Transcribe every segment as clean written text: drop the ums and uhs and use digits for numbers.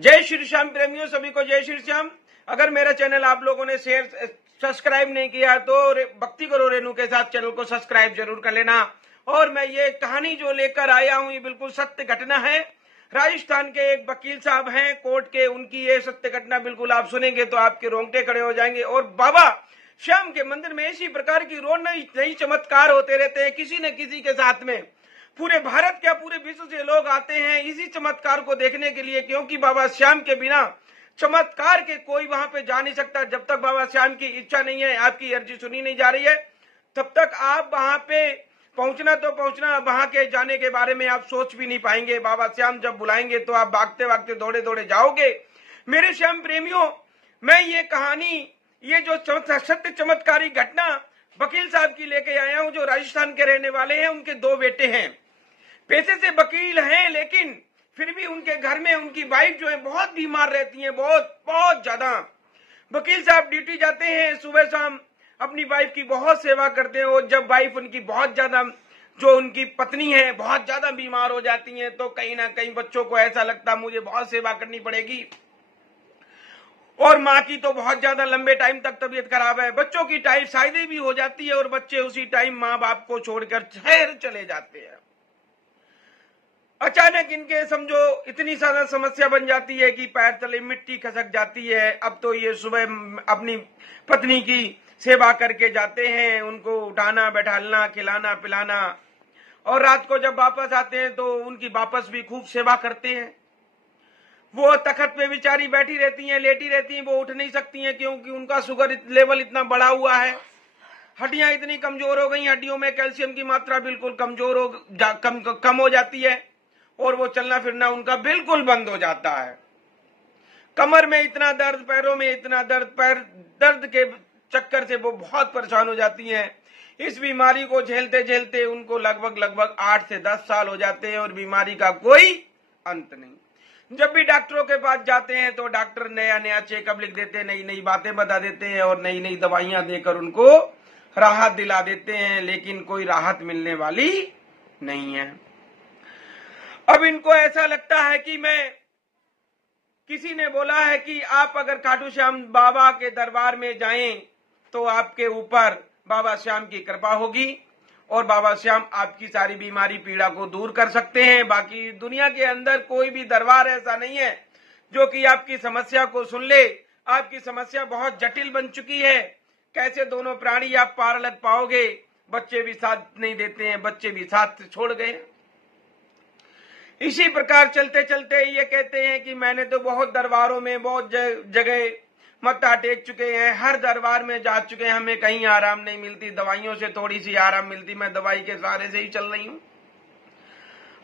जय श्री श्याम प्रेमियों, सभी को जय श्री श्याम। अगर मेरा चैनल आप लोगों ने सब्सक्राइब नहीं किया तो भक्ति करो रेणु के साथ चैनल को सब्सक्राइब जरूर कर लेना। और मैं ये कहानी जो लेकर आया हूं ये बिल्कुल सत्य घटना है। राजस्थान के एक वकील साहब हैं कोर्ट के, उनकी ये सत्य घटना बिल्कुल आप सुनेंगे तो आपके रोंगटे खड़े हो जाएंगे। और बाबा श्याम के मंदिर में इसी प्रकार की रोज नई चमत्कार होते रहते हैं किसी न किसी के साथ में। पूरे भारत क्या पूरे विश्व से लोग आते हैं इसी चमत्कार को देखने के लिए, क्योंकि बाबा श्याम के बिना चमत्कार के कोई वहां पे जा नहीं सकता। जब तक बाबा श्याम की इच्छा नहीं है, आपकी अर्जी सुनी नहीं जा रही है, तब तक आप वहां पे पहुंचना तो पहुंचना, वहां के जाने के बारे में आप सोच भी नहीं पाएंगे। बाबा श्याम जब बुलाएंगे तो आप भागते भागते दौड़े दौड़े जाओगे। मेरे श्याम प्रेमियों, मैं ये कहानी, ये जो सत्य चमत्कारी घटना वकील साहब की लेके आया हूं, जो राजस्थान के रहने वाले हैं। उनके दो बेटे हैं, पैसे से वकील हैं, लेकिन फिर भी उनके घर में उनकी वाइफ जो है बहुत बीमार रहती है, बहुत ज्यादा। वकील साहब ड्यूटी जाते हैं, सुबह शाम अपनी वाइफ की बहुत सेवा करते हैं। और जब वाइफ उनकी बहुत ज्यादा, जो उनकी पत्नी है, बहुत ज्यादा बीमार हो जाती है, तो कहीं ना कहीं बच्चों को ऐसा लगता मुझे बहुत सेवा करनी पड़ेगी। और माँ की तो बहुत ज्यादा लंबे टाइम तक तबीयत खराब है, बच्चों की टाइम शादी भी हो जाती है और बच्चे उसी टाइम माँ बाप को छोड़कर शहर चले जाते हैं। अचानक इनके समझो इतनी ज्यादा समस्या बन जाती है कि पैर तले मिट्टी खसक जाती है। अब तो ये सुबह अपनी पत्नी की सेवा करके जाते हैं, उनको उठाना बैठालना खिलाना पिलाना, और रात को जब वापस आते हैं तो उनकी वापस भी खूब सेवा करते हैं। वो तखत पे बेचारी बैठी रहती हैं, लेटी रहती हैं, वो उठ नहीं सकती हैं क्योंकि उनका शुगर लेवल इतना बढ़ा हुआ है। हड्डियां इतनी कमजोर हो गई, हड्डियों में कैल्शियम की मात्रा बिल्कुल कम हो जाती है और वो चलना फिरना उनका बिल्कुल बंद हो जाता है। कमर में इतना दर्द, पैरों में इतना दर्द, पैर दर्द के चक्कर से वो बहुत परेशान हो जाती हैं। इस बीमारी को झेलते झेलते उनको लगभग 8 से 10 साल हो जाते हैं और बीमारी का कोई अंत नहीं। जब भी डॉक्टरों के पास जाते हैं तो डॉक्टर नया चेकअप लिख देते हैं, नई नई बातें बता देते हैं और नई नई दवाइयां देकर उनको राहत दिला देते हैं, लेकिन कोई राहत मिलने वाली नहीं है। अब इनको ऐसा लगता है कि किसी ने बोला है कि आप अगर खाटू श्याम बाबा के दरबार में जाएं तो आपके ऊपर बाबा श्याम की कृपा होगी और बाबा श्याम आपकी सारी बीमारी पीड़ा को दूर कर सकते हैं। बाकी दुनिया के अंदर कोई भी दरबार ऐसा नहीं है जो कि आपकी समस्या को सुन ले। आपकी समस्या बहुत जटिल बन चुकी है, कैसे दोनों प्राणी आप पार लग पाओगे। बच्चे भी साथ नहीं देते हैं, बच्चे भी साथ छोड़ गए। इसी प्रकार चलते चलते ये कहते हैं कि मैंने तो बहुत दरबारों में बहुत जगह मत्था टेक चुके हैं, हर दरबार में जा चुके हैं, हमें कहीं आराम नहीं मिलती, दवाइयों से थोड़ी सी आराम मिलती, मैं दवाई के सहारे से ही चल रही हूं।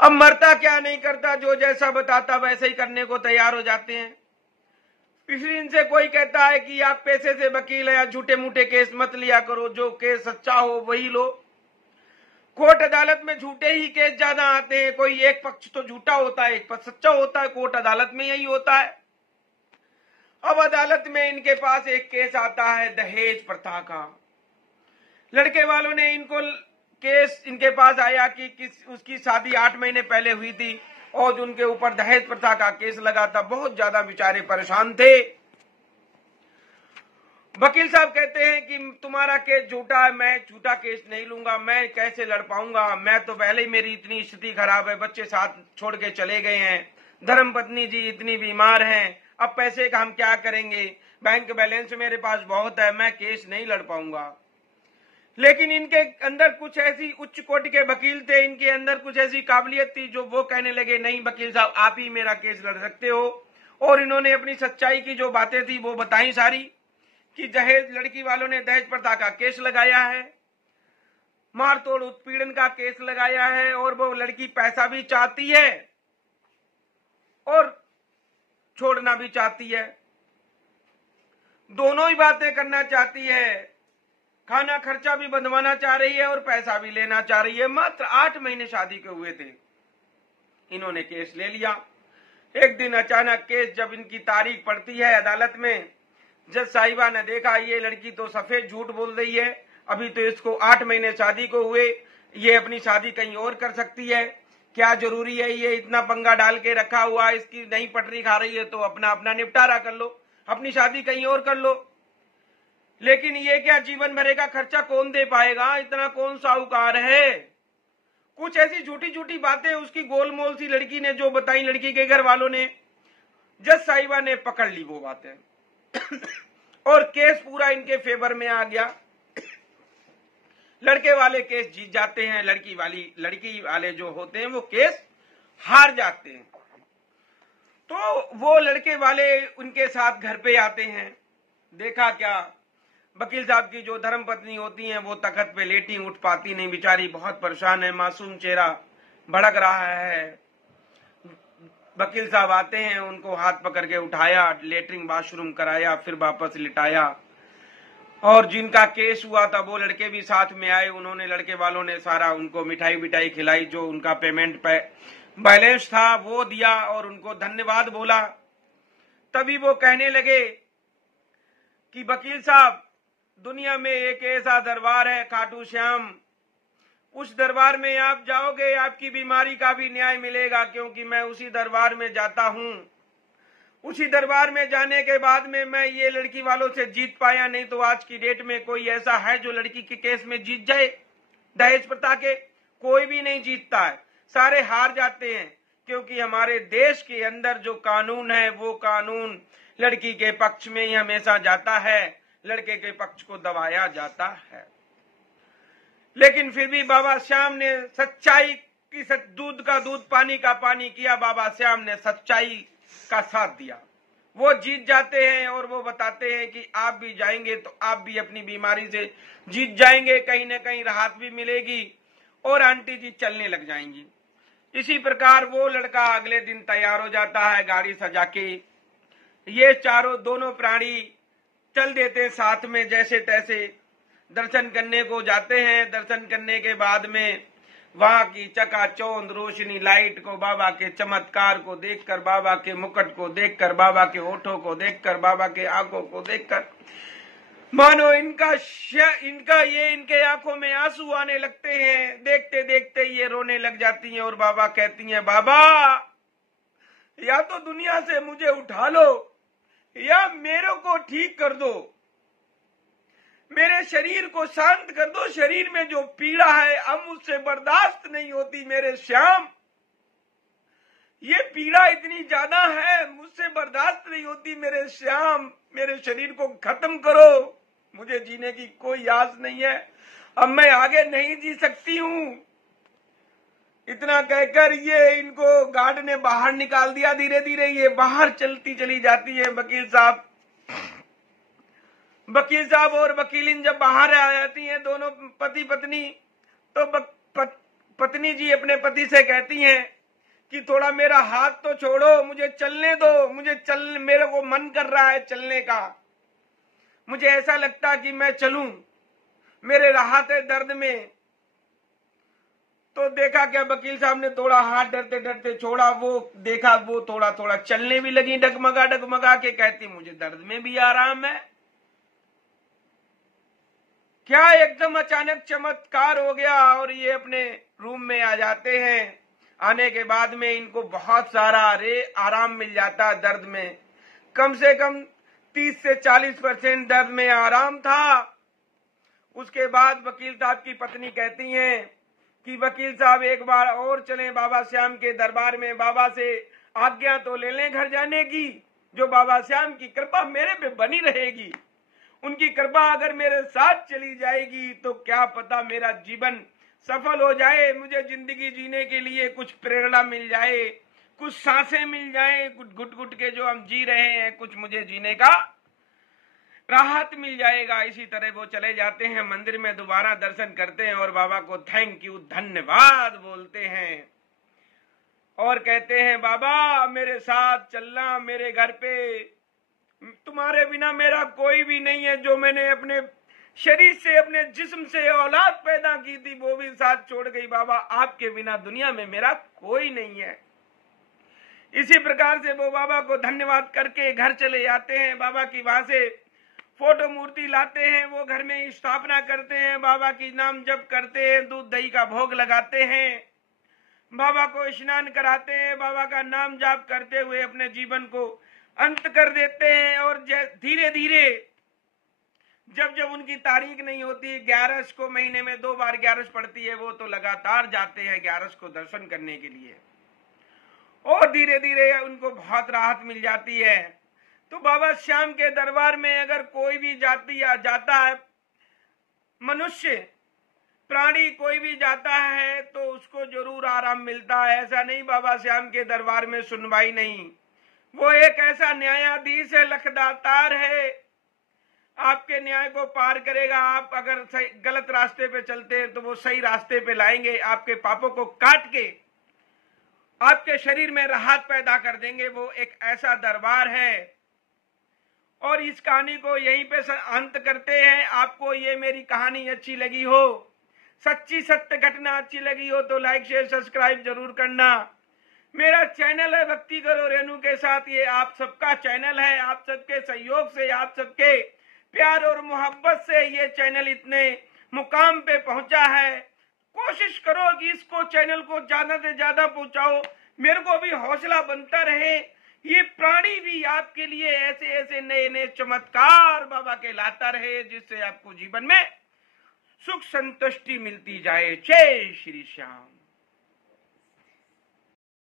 अब मरता क्या नहीं करता, जो जैसा बताता वैसे ही करने को तैयार हो जाते हैं। पिछले दिन से कोई कहता है कि आप पैसे से वकील हैं, झूठे मूठे केस मत लिया करो, जो केस सच्चा हो वही लो। कोर्ट अदालत में झूठे ही केस ज्यादा आते हैं, कोई एक पक्ष तो झूठा होता है एक पक्ष सच्चा होता है, कोर्ट अदालत में यही होता है। अब अदालत में इनके पास एक केस आता है दहेज प्रथा का। लड़के वालों ने इनको केस इनके पास आया कि उसकी शादी 8 महीने पहले हुई थी और उनके ऊपर दहेज प्रथा का केस लगा था। बहुत ज्यादा बेचारे परेशान थे। वकील साहब कहते हैं कि तुम्हारा केस झूठा है, मैं झूठा केस नहीं लूंगा, मैं कैसे लड़ पाऊंगा, मैं तो पहले ही मेरी इतनी स्थिति खराब है, बच्चे साथ छोड़ के चले गए हैं, धर्मपत्नी जी इतनी बीमार हैं, अब पैसे का हम क्या करेंगे, बैंक बैलेंस मेरे पास बहुत है, मैं केस नहीं लड़ पाऊंगा। लेकिन इनके अंदर कुछ ऐसी उच्च कोटि के वकील थे, इनके अंदर कुछ ऐसी काबिलियत थी जो वो कहने लगे नहीं वकील साहब आप ही मेरा केस लड़ सकते हो। और इन्होंने अपनी सच्चाई की जो बातें थी वो बताई सारी, कि दहेज लड़की वालों ने दहेज प्रथा का केस लगाया है, मारतोड़ उत्पीड़न का केस लगाया है, और वो लड़की पैसा भी चाहती है और छोड़ना भी चाहती है, दोनों ही बातें करना चाहती है, खाना खर्चा भी बंधवाना चाह रही है और पैसा भी लेना चाह रही है। मात्र 8 महीने शादी के हुए थे, इन्होंने केस ले लिया। एक दिन अचानक केस जब इनकी तारीख पड़ती है अदालत में, जज साहिबा ने देखा ये लड़की तो सफेद झूठ बोल रही है, अभी तो इसको 8 महीने शादी को हुए, ये अपनी शादी कहीं और कर सकती है, क्या जरूरी है ये इतना पंगा डाल के रखा हुआ, इसकी नहीं पटरी खा रही है तो अपना अपना निपटारा कर लो, अपनी शादी कहीं और कर लो। लेकिन ये क्या जीवन भरे का खर्चा कौन दे पाएगा, इतना कौन साहूकार है। कुछ ऐसी झूठी झूठी बातें उसकी गोलमोल सी लड़की ने जो बताई, लड़की के घर वालों ने, जज साहिबा ने पकड़ ली वो बातें और केस पूरा इनके फेवर में आ गया। लड़के वाले केस जीत जाते हैं, लड़की वाले जो होते हैं वो केस हार जाते हैं। तो वो लड़के वाले उनके साथ घर पे आते हैं। देखा क्या, वकील साहब की जो धर्म पत्नी होती हैं वो तखत पे लेटी, उठ पाती नहीं, बेचारी बहुत परेशान है, मासूम चेहरा भड़क रहा है। वकील साहब आते हैं, उनको हाथ पकड़ के उठाया, लेटरिन बाथरूम कराया, फिर वापस लिटाया। और जिनका केस हुआ था वो लड़के भी साथ में आए, उन्होंने, लड़के वालों ने सारा उनको मिठाई बिठाई खिलाई, जो उनका पेमेंट बैलेंस था वो दिया और उनको धन्यवाद बोला। तभी वो कहने लगे कि वकील साहब, दुनिया में एक ऐसा दरबार है खाटू श्याम, उस दरबार में आप जाओगे आपकी बीमारी का भी न्याय मिलेगा, क्योंकि मैं उसी दरबार में जाता हूं। उसी दरबार में जाने के बाद में मैं ये लड़की वालों से जीत पाया, नहीं तो आज की डेट में कोई ऐसा है जो लड़की के केस में जीत जाए? दहेज प्रथा के कोई भी नहीं जीतता है, सारे हार जाते हैं, क्योंकि हमारे देश के अंदर जो कानून है वो कानून लड़की के पक्ष में ही हमेशा जाता है, लड़के के पक्ष को दबाया जाता है। लेकिन फिर भी बाबा श्याम ने सच्चाई की, दूध का दूध पानी का पानी किया। बाबा श्याम ने सच्चाई का साथ दिया, वो जीत जाते हैं और वो बताते हैं कि आप भी जाएंगे तो आप भी अपनी बीमारी से जीत जाएंगे, कहीं ना कहीं राहत भी मिलेगी और आंटी जी चलने लग जाएंगी। इसी प्रकार वो लड़का अगले दिन तैयार हो जाता है गाड़ी सजा के। ये दोनों प्राणी चल देते साथ में, जैसे तैसे दर्शन करने को जाते हैं। दर्शन करने के बाद में वहां की चकाचौंध रोशनी, लाइट को, बाबा के चमत्कार को देखकर, बाबा के मुकुट को देखकर, बाबा के होठों को देखकर, बाबा के आंखों को देखकर, मानो इनके आंखों में आंसू आने लगते हैं। देखते देखते ये रोने लग जाती हैं और बाबा कहती हैं, बाबा या तो दुनिया से मुझे उठा लो या मेरे को ठीक कर दो, मेरे शरीर को शांत कर दो, शरीर में जो पीड़ा है अब मुझसे बर्दाश्त नहीं होती मेरे श्याम, ये पीड़ा इतनी ज्यादा है मुझसे बर्दाश्त नहीं होती मेरे श्याम, मेरे शरीर को खत्म करो, मुझे जीने की कोई आस नहीं है, अब मैं आगे नहीं जी सकती हूं। इतना कहकर ये इनको गार्ड ने बाहर निकाल दिया। धीरे धीरे ये बाहर चलती चली जाती है। वकील साहब और वकीलिन जब बाहर आ जाती हैं, दोनों पति पत्नी, तो पत्नी जी अपने पति से कहती हैं कि थोड़ा मेरा हाथ तो छोड़ो, मुझे चलने दो, मेरे को मन कर रहा है चलने का, मुझे ऐसा लगता कि मैं चलूं, मेरे राहत है दर्द में। तो देखा क्या, वकील साहब ने थोड़ा हाथ डरते डरते छोड़ा, वो देखा वो थोड़ा थोड़ा चलने भी लगी, डगमगा डगमगा के, कहती मुझे दर्द में भी आराम है। क्या एकदम अचानक चमत्कार हो गया और ये अपने रूम में आ जाते हैं। आने के बाद में इनको बहुत सारा आराम मिल जाता है दर्द में, कम से कम 30 से 40% दर्द में आराम था। उसके बाद वकील साहब की पत्नी कहती हैं कि वकील साहब एक बार और चलें बाबा श्याम के दरबार में, बाबा से आज्ञा तो ले लें घर जाने की, जो बाबा श्याम की कृपा मेरे पे बनी रहेगी, उनकी कृपा अगर मेरे साथ चली जाएगी तो क्या पता मेरा जीवन सफल हो जाए, मुझे जिंदगी जीने के लिए कुछ प्रेरणा मिल जाए, कुछ सांसें मिल जाए, कुछ घुट घुट के जो हम जी रहे हैं कुछ मुझे जीने का राहत मिल जाएगा। इसी तरह वो चले जाते हैं मंदिर में, दोबारा दर्शन करते हैं और बाबा को थैंक यू, धन्यवाद बोलते हैं और कहते हैं बाबा मेरे साथ चलना, मेरे घर पे, तुम्हारे बिना मेरा कोई भी नहीं है, जो मैंने अपने शरीर से, अपने जिस्म से औलाद पैदा की थी वो भी साथ छोड़ गई, बाबा आपके बिना दुनिया में मेरा कोई नहीं है। इसी प्रकार से वो बाबा को धन्यवाद करके घर चले जाते हैं। बाबा की वहां से फोटो मूर्ति लाते हैं, वो घर में स्थापना करते हैं, बाबा की नाम जप करते हैं, दूध दही का भोग लगाते हैं, बाबा को स्नान कराते हैं, बाबा का नाम जाप करते हुए अपने जीवन को अंत कर देते हैं। और धीरे धीरे जब जब उनकी तारीख नहीं होती, 11 को महीने में 2 बार 11 पड़ती है, वो तो लगातार जाते हैं 11 को दर्शन करने के लिए, और धीरे धीरे उनको बहुत राहत मिल जाती है। तो बाबा श्याम के दरबार में अगर कोई भी जाति या जाता है, मनुष्य प्राणी कोई भी जाता है, तो उसको जरूर आराम मिलता है। ऐसा नहीं बाबा श्याम के दरबार में सुनवाई नहीं। वो एक ऐसा न्यायाधीश है, लखदातार है, आपके न्याय को पार करेगा। आप अगर सही गलत रास्ते पे चलते हैं तो वो सही रास्ते पे लाएंगे, आपके पापों को काट के आपके शरीर में राहत पैदा कर देंगे। वो एक ऐसा दरबार है। और इस कहानी को यहीं पे अंत करते हैं। आपको ये मेरी कहानी अच्छी लगी हो, सच्ची सत्य घटना अच्छी लगी हो, तो लाइक शेयर सब्सक्राइब जरूर करना। मेरा चैनल है भक्ति करो रेणु के साथ, ये आप सबका चैनल है। आप सबके सहयोग से, आप सबके प्यार और मोहब्बत से ये चैनल इतने मुकाम पे पहुंचा है। कोशिश करो कि इसको चैनल को ज्यादा से ज्यादा पहुंचाओ, मेरे को भी हौसला बनता रहे। ये प्राणी भी आपके लिए ऐसे ऐसे नए नए चमत्कार बाबा के लाता रहे, जिससे आपको जीवन में सुख संतुष्टि मिलती जाए। जय श्री श्याम।